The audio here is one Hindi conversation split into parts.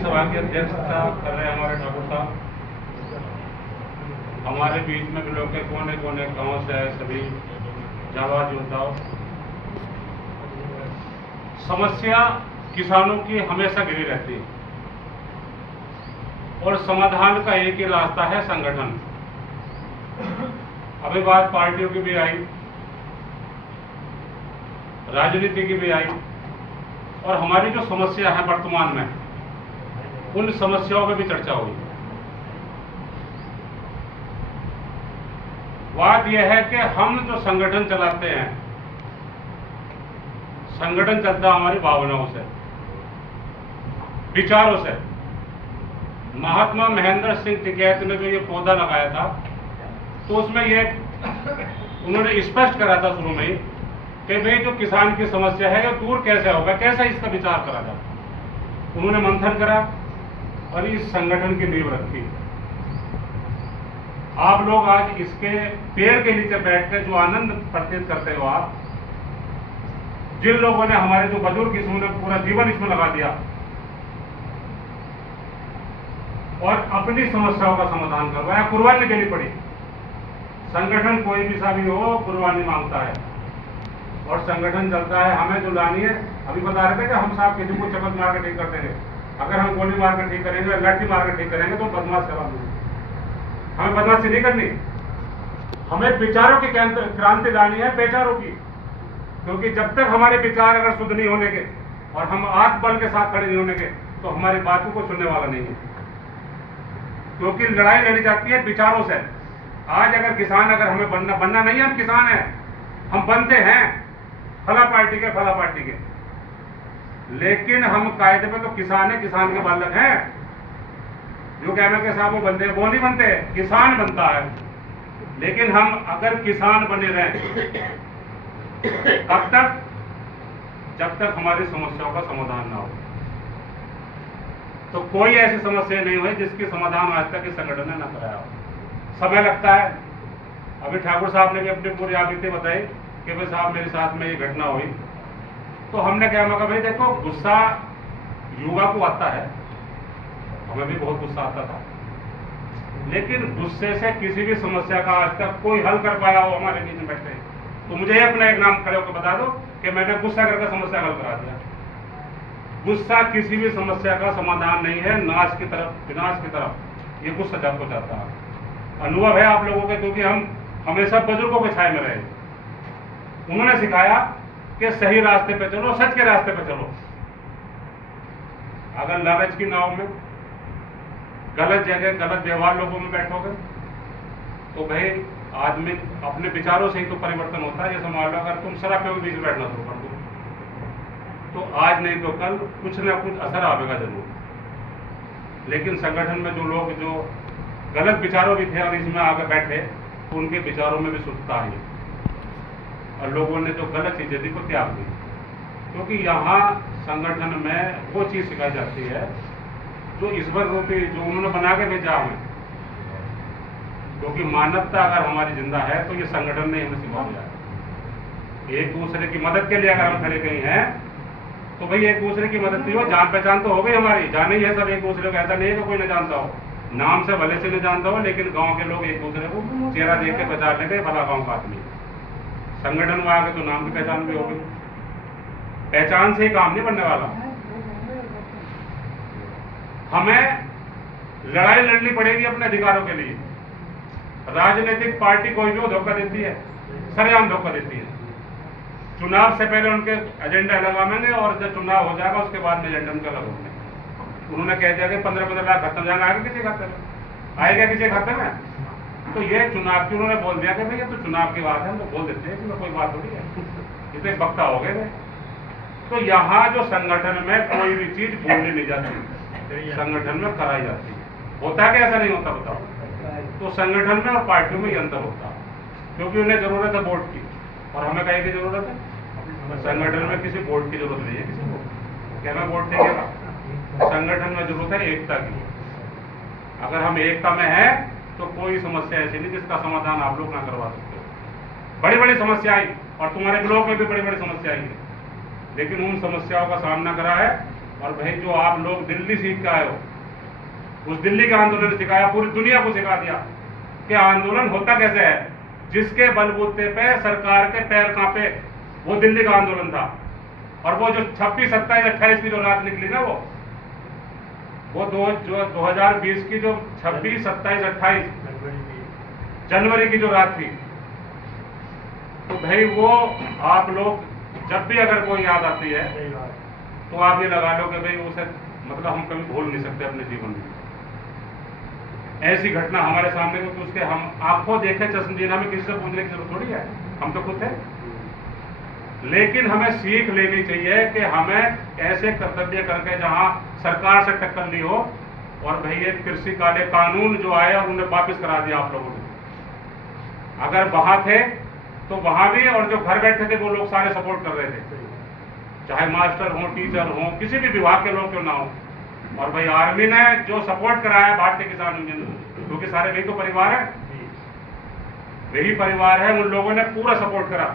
सभा की अध्यक्षता कर रहे हमारे ठाकुर साहब, हमारे बीच में भी लोग के कोने कोने गांव से आए सभी जाबाज योद्धाओं, समस्या किसानों की हमेशा घिरी रहती है और समाधान का एक ही रास्ता है संगठन। अभी बात पार्टियों की भी आई, राजनीति की भी आई और हमारी जो समस्या है वर्तमान में उन समस्याओं पे भी चर्चा हुई। बात यह है कि हम जो संगठन चलाते हैं, संगठन चलता हमारी भावनाओं से, विचारों से। महात्मा महेंद्र सिंह टिकैत ने जो ये पौधा लगाया था तो उसमें ये उन्होंने स्पष्ट करा था शुरू में ही कि भाई जो किसान की समस्या है ये दूर कैसे होगा, कैसे इसका विचार करा जाए। उन्होंने मंथन करा और इस संगठन की नींव रखी। आप लोग आज इसके पेड़ के नीचे बैठकर जो आनंद प्रतीत करते हो, आप जिन लोगों ने, हमारे जो बुजुर्ग इसमें पूरा जीवन इसमें लगा दिया और अपनी समस्याओं का समाधान करवाया, कुर्बानी देनी पड़ी। संगठन कोई भी सा भी हो, कुर्बानी मांगता है और संगठन चलता है। हमें जो लानी है, अभी बता रहे थे कि हम साहब किसी को चपत मार के ठीक कर देंगे। अगर हम गोली मार के ठीक करेंगे, लाठी मार के ठीक करेंगे तो बदमाश करवा। हमें बदमाशी नहीं करनी, हमें विचारों की क्रांति लानी है, विचारों की। क्योंकि जब तक हमारे विचार अगर शुद्ध नहीं होने के और हम आत्मबल के साथ खड़े नहीं होने के तो हमारी बातों को सुनने वाला नहीं है। क्योंकि लड़ाई लड़ी जाती है विचारों से। आज अगर किसान, अगर हमें बनना नहीं है, हम किसान हैं, हम बनते हैं फला पार्टी के, फला पार्टी के, लेकिन हम कायदे पे तो किसान है, किसान के बालक हैं। जो कहना के साहब वो बनते हैं, वो नहीं बनते, किसान बनता है। लेकिन हम अगर किसान बने रहें कब तक? जब तक हमारी समस्याओं का समाधान ना हो। तो कोई ऐसी समस्या नहीं हुई जिसकी समाधान आज तक इस संगठन ने न कराया हो। समय लगता है। अभी ठाकुर साहब ने भी अपनी पूरी आबिती बताई कि भाई साहब मेरे साथ में ये घटना हुई, तो हमने क्या कहा, भाई देखो गुस्सा युवा को आता है, हमें भी बहुत गुस्सा आता था, लेकिन गुस्से से किसी भी समस्या का आज तक कोई हल कर पाया हो हमारे बीच में बैठे तो मुझे अपना एक नाम खड़े होकर बता दो कि मैंने गुस्सा करके समस्या हल करा दिया। गुस्सा किसी भी समस्या का समाधान नहीं है, नाश की तरफ, विनाश की तरफ ये गुस्सा जाको जाता है। अनुभव है आप लोगों के, क्योंकि हम हमेशा बुजुर्गों के छाए में रहे। उन्होंने सिखाया कि सही रास्ते पे चलो, सच के रास्ते पे चलो। अगर लालच की नाव में, गलत जगह, गलत व्यवहार लोगों में बैठोगे तो भाई आदमी अपने विचारों से ही तो परिवर्तन होता है। जैसे मान लो अगर तुम शराब के बीच में बैठना शुरू कर दो तो आज नहीं तो कल कुछ ना कुछ असर आवेगा जरूर। लेकिन संगठन में जो लोग जो गलत विचारों भी थे और इसमें आगे बैठे तो उनके विचारों में भी शुद्धता आई और लोगों ने जो गलत चीजें थी को त्याग दी। क्योंकि यहाँ संगठन में वो चीज सिखाई जाती है जो ईश्वर रूपी, जो उन्होंने बना के भेजा हमें। क्योंकि मानवता अगर हमारी जिंदा है तो ये संगठन ने हमें सिखा दिया है। एक दूसरे की मदद के लिए अगर हम खड़े गए हैं तो भाई एक दूसरे की मदद की हो, जान पहचान तो हो गई हमारी, जाने ही है सब एक दूसरे को। ऐसा नहीं है कि कोई न जानता हो, नाम से भले से न जानता हो, लेकिन गांव के लोग एक दूसरे को चेहरा देख के पहचान लेते हैं भला गांव का आदमी। संगठन में आके तो नाम की पहचान भी हो गई। पहचान से ही काम नहीं बनने वाला, हमें लड़ाई लड़नी पड़ेगी अपने अधिकारों के लिए। राजनीतिक पार्टी कोई भी धोखा देती है, सरेआम धोखा देती है। चुनाव से पहले उनके एजेंडा लगाएंगे और जब चुनाव हो जाएगा उसके बाद में एजेंडा उनका अलग होंगे। उन्होंने कह दिया कि 15-15 लाख खत्म जाएगा, आगे किसी खाते में आएगा, किसी खाते में। तो ये चुनाव की उन्होंने बोल दिया कि भैया तो चुनाव की बात है, हम तो बोल देते हैं, इसमें कोई बात थोड़ी है, ये तो एक वक्ता हो गए। तो यहाँ जो संगठन में कोई भी चीज बोलनी नहीं जाती, संगठन में कराई जाती है। होता है कि ऐसा नहीं होता बताओ? तो संगठन में और पार्टियों में ये अंतर होता है, क्योंकि उन्हें जरूरत है वोट की और हमें कहीं की जरूरत है। संगठन में किसी वोट की जरूरत नहीं है किसी को, क्या मैं वोट देगा? संगठन में जरूरत है एकता की। अगर हम एकता में हैं तो कोई समस्या ऐसी नहीं जिसका समाधान आप लोग ना करवा सकते हो। बड़ी बड़ी समस्या आई और तुम्हारे ब्लॉक में भी बड़ी बड़ी समस्या आई है, लेकिन उन समस्याओं का सामना करा है और भाई जो आप लोग दिल्ली सीख के आए हो, उस दिल्ली के आंदोलन ने सिखाया, पूरी दुनिया को सिखा दिया कि आंदोलन होता कैसे है। जिसके बलबूते पे सरकार के पैर कांपे, वो दिल्ली का आंदोलन था। और वो जो 26, 27, 28 की जो रात निकली ना, वो 2020 की जो 26, 27, 28 जनवरी की जो रात थी, तो भाई वो आप लोग जब भी अगर कोई याद आती है तो आप ये लगा लो कि भाई उसे मतलब हम कभी भूल नहीं सकते अपने जीवन में। ऐसी घटना हमारे सामने तो उसके हम आंखों देखे चश्मदीद, हमें किसी से पूछने की जरूरत थोड़ी है, हम तो खुद थे। लेकिन हमें सीख लेनी चाहिए कि हमें ऐसे कर्तव्य करके जहां सरकार से टक्कर ली हो, और भाई ये कृषि काले कानून जो आए और उन्हें वापस करा दिया आप लोगों ने। अगर वहां थे तो वहां भी, और जो घर बैठे थे वो लोग सारे सपोर्ट कर रहे थे, चाहे मास्टर हो, टीचर हो, किसी भी विभाग के लोग क्यों ना हो। और भाई आर्मी ने जो सपोर्ट कराया भारतीय किसान यूनियन, क्योंकि सारे वही तो परिवार है, वही परिवार है, उन लोगों ने पूरा सपोर्ट करा।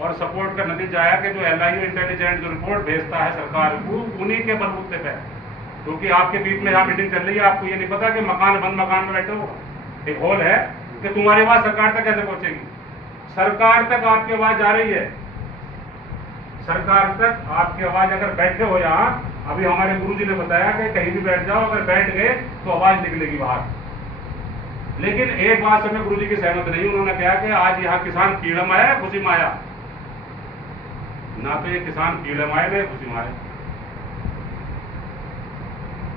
और सपोर्ट का नतीजा आया कि जो LIU इंटेलिजेंट जो रिपोर्ट भेजता है सरकार को, उन्हीं के बलबूते पे। क्योंकि आपके बीच में यहाँ मीटिंग चल रही है, आपको ये नहीं पता कि मकान बंद मकान में बैठे हो, एक हॉल है, कि तुम्हारी आवाज सरकार तक कैसे पहुंचेगी। सरकार तक आपकी आवाज जा रही है, सरकार तक आपकी आवाज, अगर बैठे हो यहाँ, अभी हमारे गुरुजी ने बताया कि कहीं भी बैठ जाओ, अगर बैठ गए तो आवाज निकलेगी बाहर। लेकिन एक बात से मैं गुरुजी की सहमत नहीं, उन्होंने कहा कि आज यहाँ किसान कीड़ा में आया, खुशी में आया ना, तो ये किसान कीड़े में आए, खुशी में आए।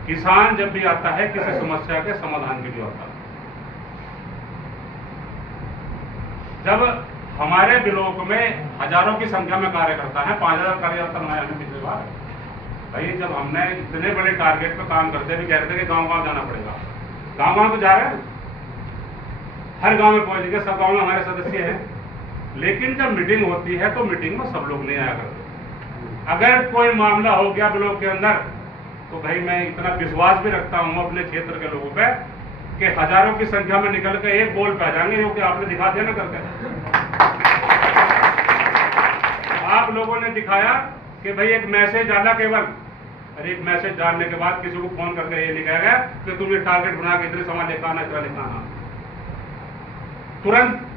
किसान जब भी आता है किसी समस्या के समाधान के लिए आता है। जब हमारे ब्लॉक में हजारों की संख्या में कार्यकर्ता है, 5000 कार्यकर्ता बनाए हमने पिछली बार। भाई जब हमने इतने बड़े टारगेट पे काम करते भी, कह रहे थे कि गांव गांव जाना पड़ेगा, गांव गांव तो जा रहे हैं, हर गांव में पहुंच गए, सब गांव में हमारे सदस्य हैं। लेकिन जब मीटिंग होती है तो मीटिंग में सब लोग नहीं आया करते। अगर कोई मामला हो गया ब्लॉक के अंदर, तो भाई मैं इतना विश्वास भी रखता हूं अपने क्षेत्र के लोगों पे कि हजारों की संख्या में निकल के एक बोल पे आ जाएंगे, जो कि आपने दिखा दिया ना करके। आप लोगों ने दिखाया कि भाई एक मैसेज डाला केवल, और एक मैसेज डालने के बाद किसी को फोन करके ये लिखा गया कि तुम ये टारगेट बना के इतने सामान लेकर आना, इतना लेकर आना। तुरंत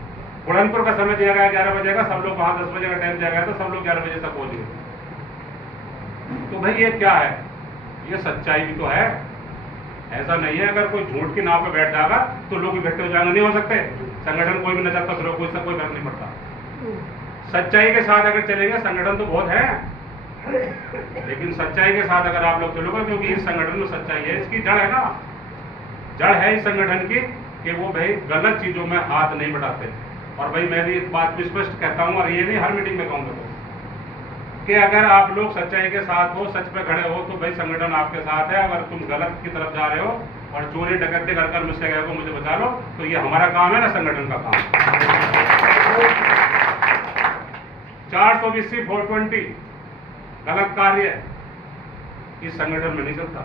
बुढ़नपुर का समय दिया गया 11 बजे का, सब लोग वहां 10 बजे का टाइम दिया गया, तो सब लोग 11 बजे तक पहुंच गए। तो भाई ये क्या है, ये सच्चाई भी तो है। ऐसा नहीं है अगर कोई झूठ की नाव पे बैठ जाएगा तो लोग इकट्ठे हो जाएंगे, नहीं हो सकते। संगठन कोई भी न चलता, फिर कोई सा कोई फर्क नहीं पड़ता। सच्चाई के साथ अगर चलेंगे, संगठन तो बहुत है, लेकिन सच्चाई के साथ अगर आप लोग चलोगे, क्योंकि इस संगठन में सच्चाई है, इसकी जड़ है ना, जड़ है इस संगठन की कि वो भाई गलत चीजों में हाथ नहीं बढ़ाते। और भाई मैं भी इस बात को स्पष्ट कहता हूं, और ये नहीं हर मीटिंग में कहूंगा कि अगर आप लोग सच्चाई के साथ हो, सच पे खड़े हो, तो भाई संगठन आपके साथ है। अगर तुम गलत की तरफ जा रहे हो और चोरी डकैती कर कर मुझसे गए को मुझे बचा लो, तो ये हमारा काम है ना, संगठन का काम। 420 420 गलत कार्य इस संगठन में नहीं चलता।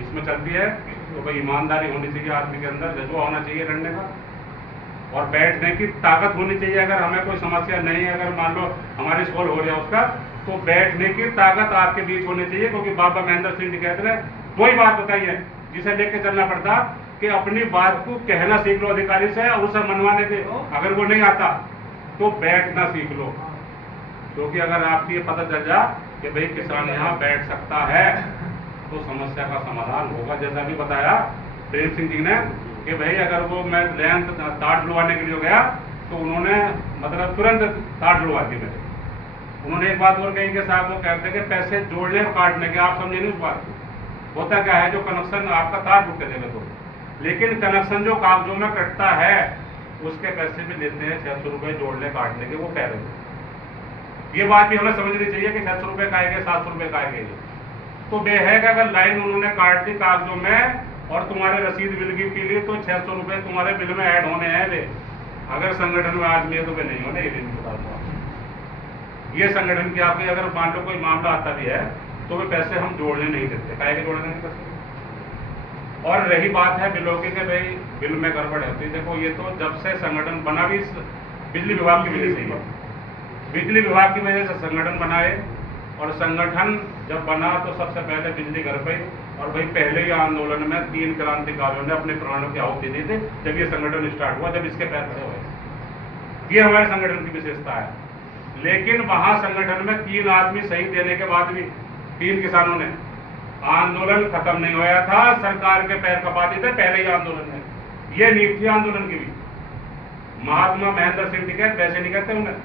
इसमें चलती है तो भाई ईमानदारी होनी चाहिए आदमी के अंदर, जज्बा होना चाहिए लड़ने का, और बैठने की ताकत होनी चाहिए। अगर हमें कोई समस्या नहीं है, अगर मान लो हमारी सोल्व हो रहा है उसका, तो बैठने की ताकत आपके बीच होनी चाहिए। क्योंकि बाबा महेंद्र सिंह जी कहते हैं, दो ही बात बताई है जिसे लेके चलना पड़ता, कि अपनी बात को कहना सीख लो अधिकारी से, और उसे मनवाने के अगर वो नहीं आता तो बैठना सीख लो। क्योंकि अगर आपको ये पता चल जा कि भाई किसान यहाँ बैठ सकता है, तो समस्या का समाधान होगा। जैसा भी बताया प्रेम सिंह जी ने कि भाई अगर वो मैं लैंड तार जुड़वाने के लिए गया, तो उन्होंने मतलब तुरंत तार जुड़वा दी मेरे। उन्होंने एक बात और कही कि साहब वो कहते हैं कि पैसे जोड़ने और काटने के, आप समझे नहीं उस बात को। होता क्या है, जो कनेक्शन आपका तार टूट के देने, तो लेकिन कनेक्शन जो कागजों में कटता है उसके पैसे भी लेते हैं 600 रुपये जोड़ने काटने के, वो कह रहे थे। ये बात भी हमें समझनी चाहिए कि 600 रुपये का आएंगे, 700 रुपये का आएंगे। तो बेहद अगर लाइन उन्होंने काट दी कागजों में और तुम्हारे रसीद बिल के लिए, तो 600 रुपये तुम्हारे बिल में ऐड होने हैं वे। अगर संगठन में आदमी है तो वे नहीं होने, ये नहीं बता दूँ। ये संगठन की आपकी अगर मान लो कोई मामला आता भी है तो वे पैसे हम जोड़ने नहीं देते, काहे के जोड़ने नहीं पैसे। और रही बात है बिलों की, भाई बिल में गड़बड़ होती। देखो ये तो जब से संगठन बना भी बिजली विभाग की वजह से ही है। बिजली विभाग की वजह से संगठन बनाए, और संगठन जब बना तो सबसे पहले बिजली घर पे, और भाई पहले ही आंदोलन में 3 क्रांतिकारियों ने अपने प्राणों की आहुति दी थी जब ये संगठन स्टार्ट हुआ, जब इसके पैर खड़े हुए। ये हमारे संगठन की विशेषता है। लेकिन वहां संगठन में 3 आदमी शहीद देने के बाद भी 3 किसानों ने, आंदोलन खत्म नहीं हुआ था, सरकार के पैर कपा दिए थे पहले ही आंदोलन में। ये नीति थी आंदोलन की भी। महात्मा महेंद्र सिंह टिकैत वैसे नहीं कहते उन्हें,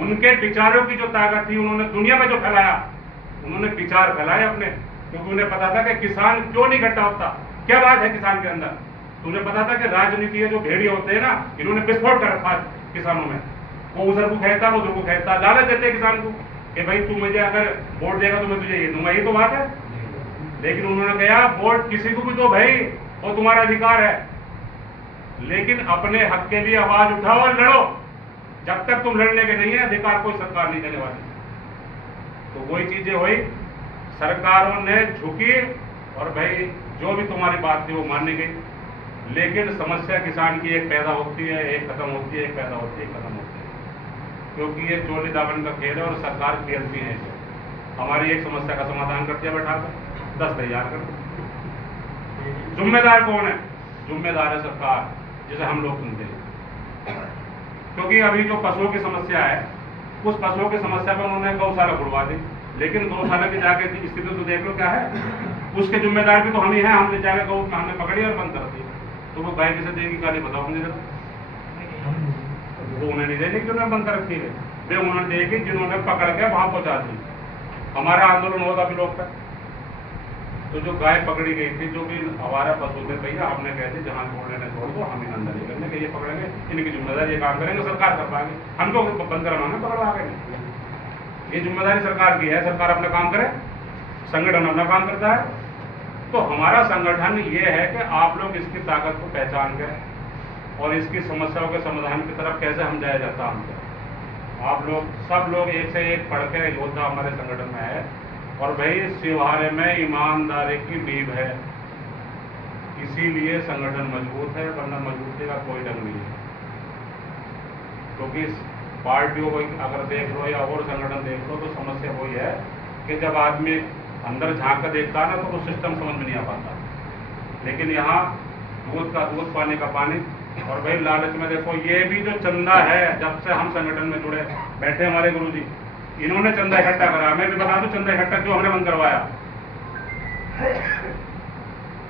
उनके विचारों की जो ताकत थी, उन्होंने दुनिया में जो फैलाया, उन्होंने विचार फैलाए अपने, क्योंकि उन्हें पता था कि किसान क्यों नहीं इकट्ठा होता, क्या बात है किसान के अंदर। तो उन्हें पता था कि राजनीति है जो भेड़िए होते हैं ना, इन्होंने विस्फोट कर रखा किसानों में। वो उधर को खेलता, वो उधर को खेलता, लालच देते किसान को कि भाई तू मुझे अगर वोट देगा तो मैं तुझे ये दूंगा, ये तो बात है। लेकिन उन्होंने कहा वोट किसी को भी दो भाई, वो तुम्हारा अधिकार है, लेकिन अपने हक के लिए आवाज उठाओ और लड़ो। जब तक तुम लड़ने के नहीं है, अधिकार कोई सरकार नहीं देने वाली। तो वही चीजें हुई, सरकारों ने झुकी और भाई जो भी तुम्हारी बात थी वो मानी गई। लेकिन समस्या किसान की एक पैदा होती है, एक खत्म होती है, एक पैदा होती है, एक खत्म होती है, क्योंकि ये चोली दामन का खेल है और सरकार खेलती है इसे। हमारी एक समस्या का समाधान करती है बैठाकर, 10 तैयार कर। जिम्मेदार कौन है? जिम्मेदार है सरकार, जिसे हम लोग सुनते हैं। क्योंकि अभी जो पशुओं की समस्या है, उस पशुओं की समस्या पर उन्होंने गौशाला खुलवा दी, लेकिन गौशाला की जाके स्थिति तो देख लो क्या है। उसके जिम्मेदार भी तो हम ही हैं। हमने जाकर गौ हमने पकड़ी और बंद कर दी, तो वो गाय किसे देगी गाली बताओ मुझे। तो उन्हें नहीं देने की उन्होंने बंद कर रखी है, वे उन्होंने देखी जिन्होंने पकड़ के वहां पहुंचा दी। हमारा आंदोलन होगा भी लोग तक। तो जो गाय पकड़ी गई थी, जो भी हमारा पशु थे, भैया हमने कहे थे जहां छोड़ने ने छोड़ दो, हम इनंदा नहीं करने के, ये पकड़ेंगे, इनकी जिम्मेदारी, ये काम करेंगे, सरकार कर पाएगी, हमको बंद करवाना पकड़वा के नहीं। ये जिम्मेदारी सरकार की है, सरकार अपना काम करे, संगठन अपना काम करता है। तो हमारा संगठन ये है कि आप लोग इसकी ताकत को पहचान करें और इसकी समस्याओं के समाधान की तरफ कैसे हम जाया जाता हमसे। आप लोग सब लोग एक से एक पढ़ के योद्धा हमारे संगठन में है, और भाई शिवहारे में ईमानदारी की नींव है, इसीलिए संगठन मजबूत है, वरना मजबूती का कोई ढंग नहीं है। क्योंकि पार्टियों को अगर देख लो या और संगठन देख लो, तो समस्या वही है कि जब आदमी अंदर झांक कर देखता है ना, तो वो सिस्टम समझ में नहीं आ पाता। लेकिन यहाँ दूध का दूध, पानी का पानी, और भाई लालच में देखो, ये भी जो चंदा है, जब से हम संगठन में जुड़े, बैठे हमारे गुरुजी, इन्होंने चंदा इकट्ठा करा। मैं भी बता दूं चंदा इकट्ठा क्यों हमने बंद करवाया।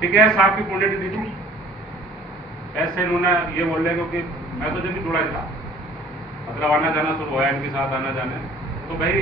ठीक है, साहब की पुण्यतिथि थी, ऐसे इन्होंने ये बोल रहे, क्योंकि मैं तो जब भी जुड़ा था, मतलब आना जाना शुरू हुआ इनके साथ, आना जाने, तो भाई